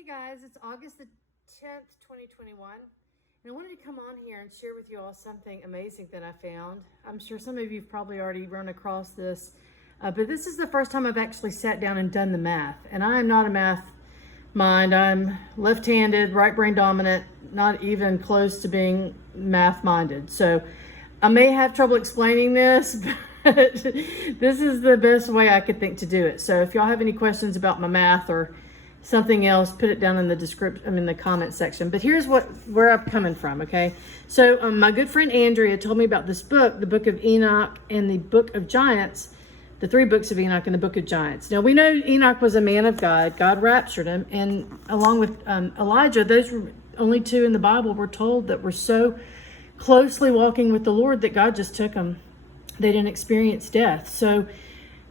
Hey guys, it's August the 10th, 2021, and I wanted to come on here and share with you all something amazing that I found. I'm sure some of you have probably already run across this, but this is the first time I've actually sat down and done the math, and I am not a math mind. I'm left-handed, right brain dominant, not even close to being math-minded. So I may have trouble explaining this, but this is the best way I could think to do it. So if y'all have any questions about my math or something else, put it down in the description, the comment section. But here's where I'm coming from, okay? So my good friend Andrea told me about this book, the Book of Enoch and the Book of Giants, the three books of Enoch and the Book of Giants. Now we know Enoch was a man of God. God raptured him, and along with Elijah, those were only two in the Bible we're told that were so closely walking with the Lord that God just took them. They didn't experience death. So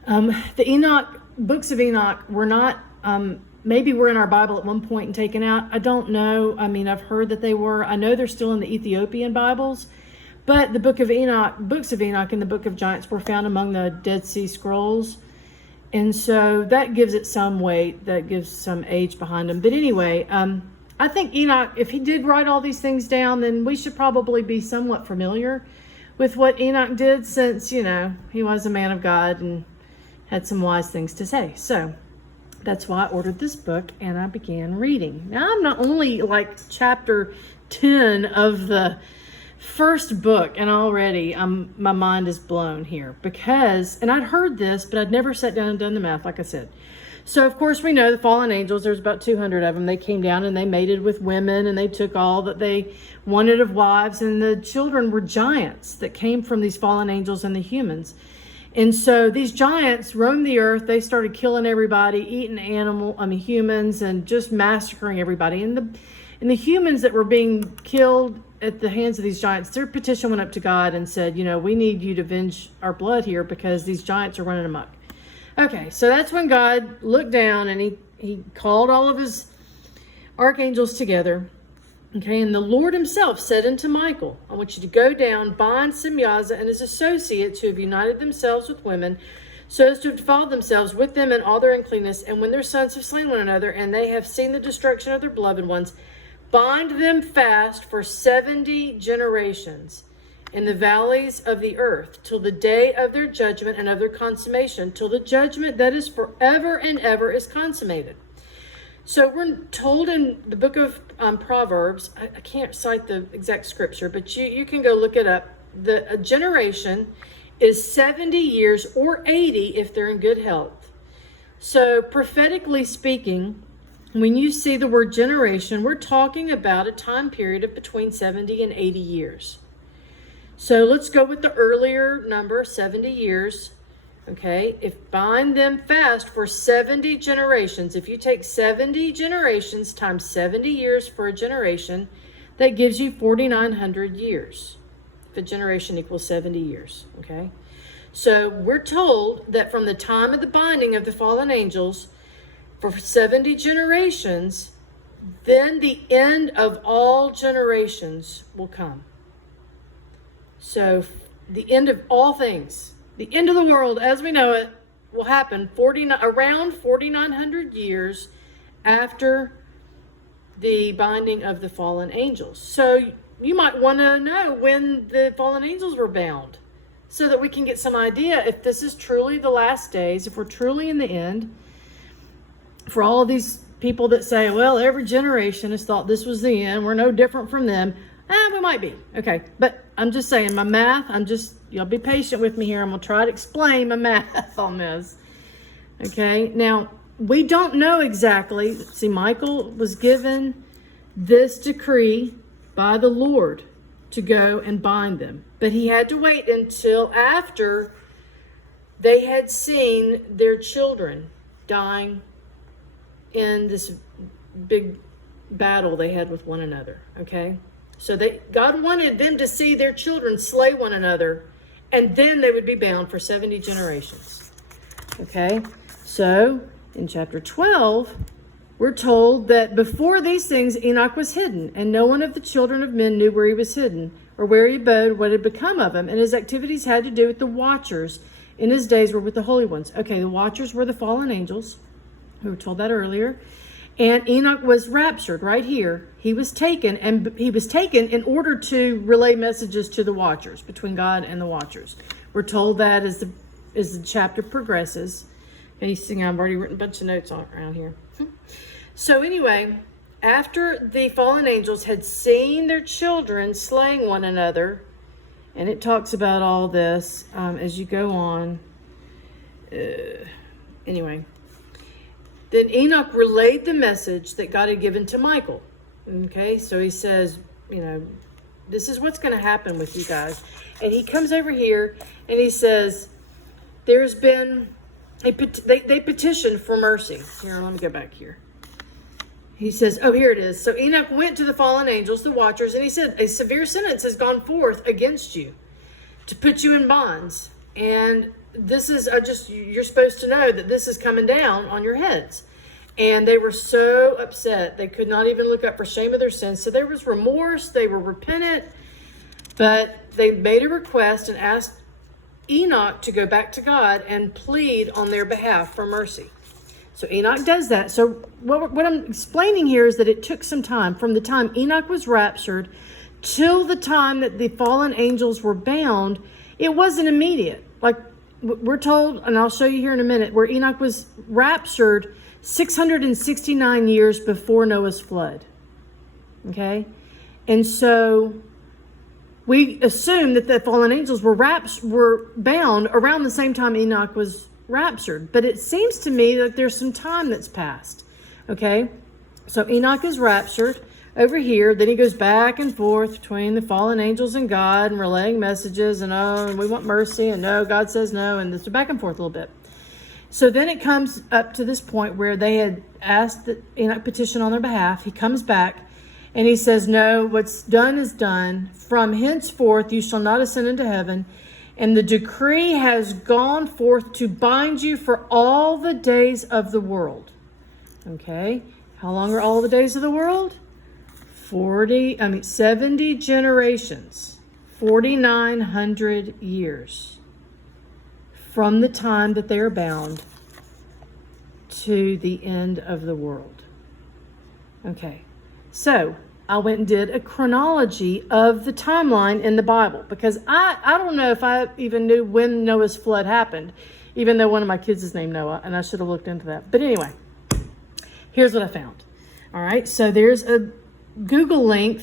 the books of Enoch were not, maybe were in our Bible at one point and taken out. I don't know. I mean, I've heard that they were. I know they're still in the Ethiopian Bibles, but the books of Enoch and the Book of Giants were found among the Dead Sea Scrolls. And so that gives it some weight, that gives some age behind them. But anyway, I think Enoch, if he did write all these things down, then we should probably be somewhat familiar with what Enoch did, since, he was a man of God and had some wise things to say. So that's why I ordered this book and I began reading. Now I'm not only like chapter 10 of the first book, and already my mind is blown here and I'd heard this, but I'd never sat down and done the math, like I said. So of course we know the fallen angels, there's about 200 of them. They came down and they mated with women, and they took all that they wanted of wives, and the children were giants that came from these fallen angels and the humans. And so these giants roamed the earth. They started killing everybody, eating humans, and just massacring everybody. And the humans that were being killed at the hands of these giants, their petition went up to God and said, we need you to avenge our blood here because these giants are running amok. Okay, so that's when God looked down and he called all of his archangels together. Okay, and the Lord himself said unto Michael, I want you to go down, bind Semyaza and his associates who have united themselves with women, so as to have defiled themselves with them in all their uncleanness. And when their sons have slain one another, and they have seen the destruction of their beloved ones, bind them fast for 70 generations in the valleys of the earth, till the day of their judgment and of their consummation, till the judgment that is forever and ever is consummated. So we're told in the book of Proverbs, I can't cite the exact scripture, but you can go look it up. A generation is 70 years or 80 if they're in good health. So prophetically speaking, when you see the word generation, we're talking about a time period of between 70 and 80 years. So let's go with the earlier number, 70 years. Okay, if bind them fast for 70 generations, if you take 70 generations times 70 years for a generation, that gives you 4,900 years. If a generation equals 70 years, okay? So we're told that from the time of the binding of the fallen angels for 70 generations, then the end of all generations will come. So the end of all things, the end of the world as we know it, will happen around 4,900 years after the binding of the fallen angels. So you might want to know when the fallen angels were bound, so that we can get some idea if this is truly the last days, if we're truly in the end. For all of these people that say, well, every generation has thought this was the end, we're no different from them. We might be. Okay, but I'm just saying my math, y'all be patient with me here. I'm going to try to explain my math on this. Okay, now we don't know exactly. See, Michael was given this decree by the Lord to go and bind them, but he had to wait until after they had seen their children dying in this big battle they had with one another. Okay, so God wanted them to see their children slay one another, and then they would be bound for 70 generations. Okay, so in chapter 12, we're told that before these things Enoch was hidden, and no one of the children of men knew where he was hidden, or where he abode, what had become of him. And his activities had to do with the watchers in his days were with the holy ones. Okay, the watchers were the fallen angels. We were told that earlier. And Enoch was raptured right here. He was taken, and he was taken in order to relay messages to the watchers, between God and the watchers. We're told that as the chapter progresses. And you see, I've already written a bunch of notes around here. So anyway, after the fallen angels had seen their children slaying one another, and it talks about all this as you go on. Anyway, then Enoch relayed the message that God had given to Michael. Okay, so he says, this is what's going to happen with you guys. And he comes over here and he says, there's been, they petitioned for mercy. Here, let me go back here. He says, oh, here it is. So Enoch went to the fallen angels, the watchers, and he said, a severe sentence has gone forth against you to put you in bonds. And this is, you're supposed to know that this is coming down on your heads. And they were so upset. They could not even look up for shame of their sins. So there was remorse. They were repentant. But they made a request and asked Enoch to go back to God and plead on their behalf for mercy. So Enoch does that. So what I'm explaining here is that it took some time. From the time Enoch was raptured till the time that the fallen angels were bound, it wasn't immediate. Like we're told, and I'll show you here in a minute, where Enoch was raptured 669 years before Noah's flood. Okay? And so we assume that the fallen angels were bound around the same time Enoch was raptured. But it seems to me that there's some time that's passed. Okay? So Enoch is raptured over here. Then he goes back and forth between the fallen angels and God and relaying messages and and we want mercy and no, God says no, and this back and forth a little bit. So then it comes up to this point where they had asked that Enoch petition on their behalf. He comes back and he says, no, what's done is done. From henceforth you shall not ascend into heaven. And the decree has gone forth to bind you for all the days of the world. Okay. How long are all the days of the world? 70 generations. 4,900 years. From the time that they are bound to the end of the world. Okay, so I went and did a chronology of the timeline in the Bible because I don't know if I even knew when Noah's flood happened, even though one of my kids is named Noah, and I should have looked into that. But anyway, here's what I found. All right, so there's a Google link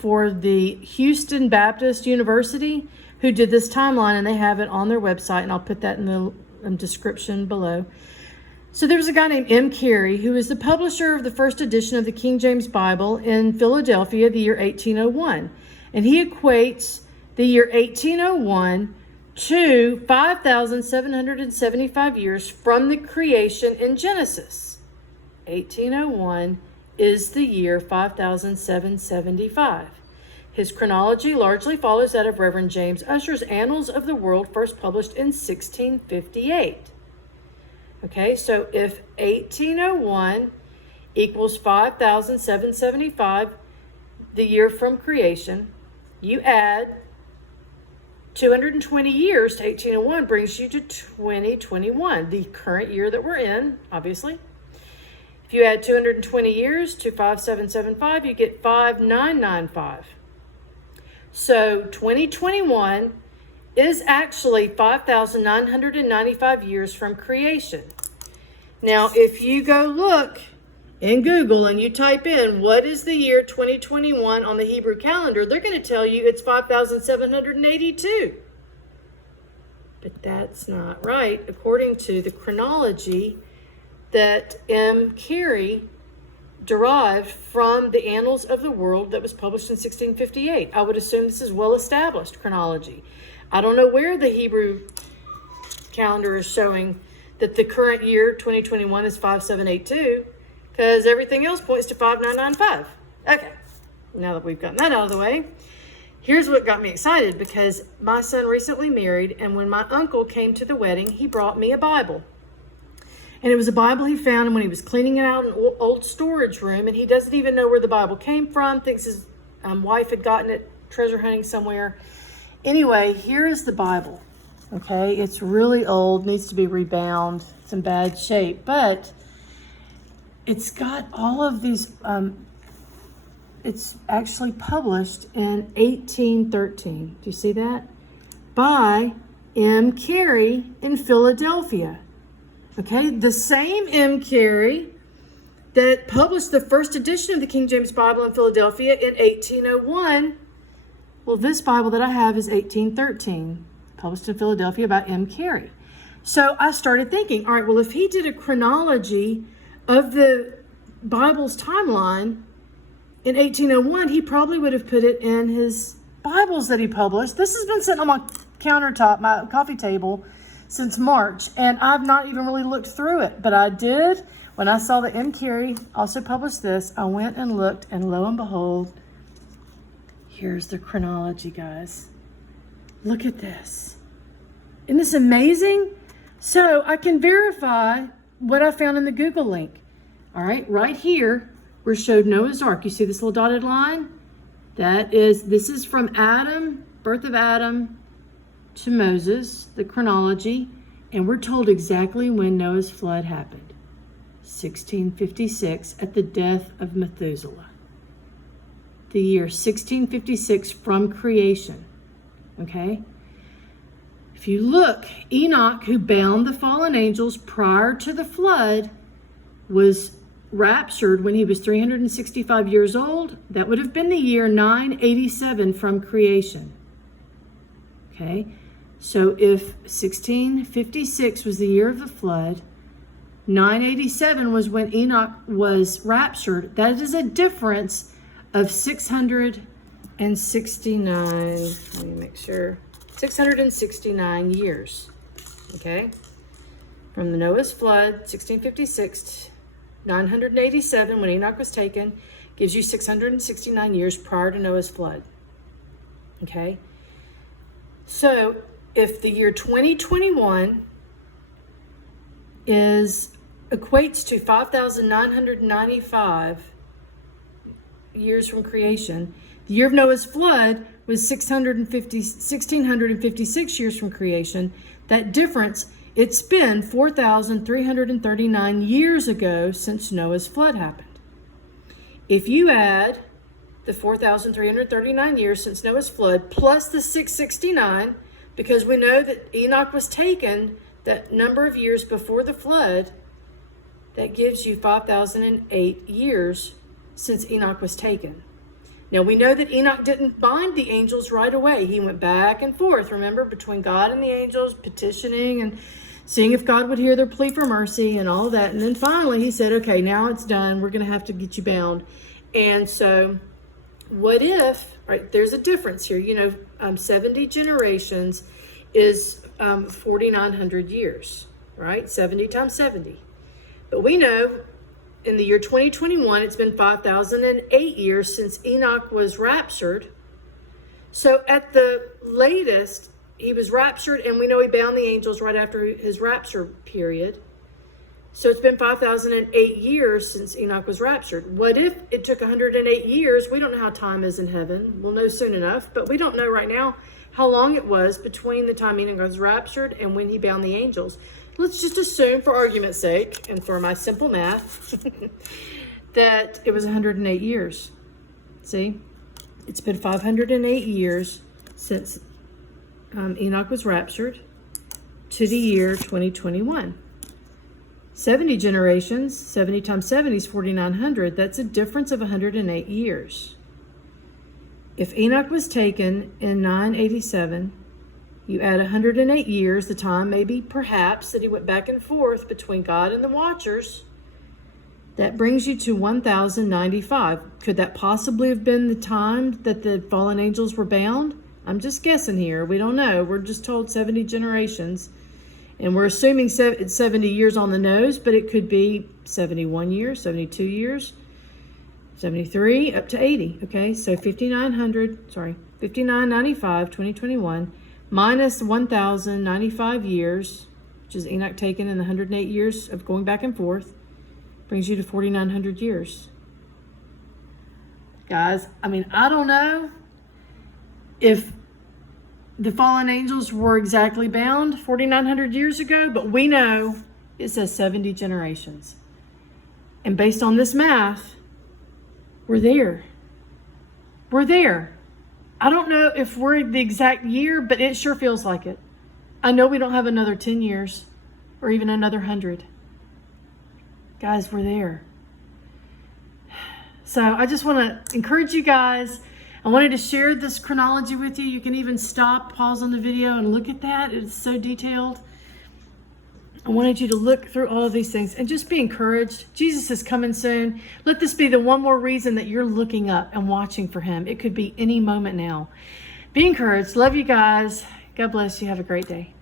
for the Houston Baptist University who did this timeline, and they have it on their website, and I'll put that in the description below. So there was a guy named M. Carey, who is the publisher of the first edition of the King James Bible in Philadelphia, the year 1801. And he equates the year 1801 to 5,775 years from the creation in Genesis. 1801 is the year 5,775. His chronology largely follows that of Reverend James Ussher's Annals of the World, first published in 1658. Okay, so if 1801 equals 5,775, the year from creation, you add 220 years to 1801 brings you to 2021, the current year that we're in, obviously. If you add 220 years to 5,775, you get 5,995. So 2021 is actually 5,995 years from creation. Now, if you go look in Google and you type in what is the year 2021 on the Hebrew calendar, they're going to tell you it's 5,782. But that's not right, according to the chronology that M. Carey derived from the Annals of the World that was published in 1658. I would assume this is well-established chronology. I don't know where the Hebrew calendar is showing that the current year, 2021, is 5782, because everything else points to 5995. Okay, now that we've gotten that out of the way, here's what got me excited, because my son recently married, and when my uncle came to the wedding, he brought me a Bible. And it was a Bible he found when he was cleaning it out in an old storage room, and he doesn't even know where the Bible came from, thinks his wife had gotten it treasure hunting somewhere. Anyway, here is the Bible. Okay, it's really old, needs to be rebound. It's in bad shape, but it's got all of these, it's actually published in 1813. Do you see that? By M. Carey in Philadelphia. Okay, the same M. Carey that published the first edition of the King James Bible in Philadelphia in 1801. Well, this Bible that I have is 1813, published in Philadelphia by M. Carey. So I started thinking, all right, well, if he did a chronology of the Bible's timeline in 1801, he probably would have put it in his Bibles that he published. This has been sitting on my countertop, my coffee table, since March, and I've not even really looked through it, but I did. When I saw that M. Carey also published this, I went and looked, and lo and behold, here's the chronology, guys. Look at this. Isn't this amazing? So I can verify what I found in the Google link. All right, right here, we're showed Noah's Ark. You see this little dotted line? This is from Adam, birth of Adam to Moses, the chronology, and we're told exactly when Noah's flood happened. 1656, at the death of Methuselah. The year 1656 from creation. Okay? If you look, Enoch, who bound the fallen angels prior to the flood, was raptured when he was 365 years old. That would have been the year 987 from creation. Okay? So if 1656 was the year of the flood, 987 was when Enoch was raptured. That is a difference of 669. Let me make sure. 669 years. Okay? From the Noah's flood, 1656 to 987, when Enoch was taken, gives you 669 years prior to Noah's flood. Okay? So, if the year 2021 equates to 5,995 years from creation, the year of Noah's flood was 1,656 years from creation. That difference, it's been 4,339 years ago since Noah's flood happened. If you add the 4,339 years since Noah's flood plus the 669, because we know that Enoch was taken that number of years before the flood, that gives you 5,008 years since Enoch was taken. Now, we know that Enoch didn't bind the angels right away. He went back and forth, remember, between God and the angels, petitioning and seeing if God would hear their plea for mercy and all that. And then finally he said, okay, now it's done. We're going to have to get you bound. And so what if, right, there's a difference here. 70 generations is 4,900 years, right? 70 times 70. But we know in the year 2021, it's been 5,008 years since Enoch was raptured. So at the latest, he was raptured, and we know he bound the angels right after his rapture period. So it's been 5,008 years since Enoch was raptured. What if it took 108 years? We don't know how time is in heaven. We'll know soon enough, but we don't know right now how long it was between the time Enoch was raptured and when he bound the angels. Let's just assume, for argument's sake, and for my simple math, that it was 108 years. See? It's been 508 years since Enoch was raptured to the year 2021. 70 generations, 70 times 70 is 4,900. That's a difference of 108 years. If Enoch was taken in 987, you add 108 years, the time maybe perhaps that he went back and forth between God and the watchers. That brings you to 1,095. Could that possibly have been the time that the fallen angels were bound? I'm just guessing here. We don't know. We're just told 70 generations. And we're assuming it's 70 years on the nose, but it could be 71 years, 72 years, 73, up to 80. Okay, so 5,995, 2021. Minus 1,095 years, which is Enoch taken in the 108 years of going back and forth, brings you to 4,900 years. Guys, I don't know if the fallen angels were exactly bound 4,900 years ago, but we know it says 70 generations. And based on this math, we're there. We're there. I don't know if we're the exact year, but it sure feels like it. I know we don't have another 10 years or even another 100. Guys, we're there. So I just want to encourage you guys. I wanted to share this chronology with you. You can even stop, pause on the video and look at that. It's so detailed. I wanted you to look through all of these things and just be encouraged. Jesus is coming soon. Let this be the one more reason that you're looking up and watching for him. It could be any moment now. Be encouraged. Love you guys. God bless you. Have a great day.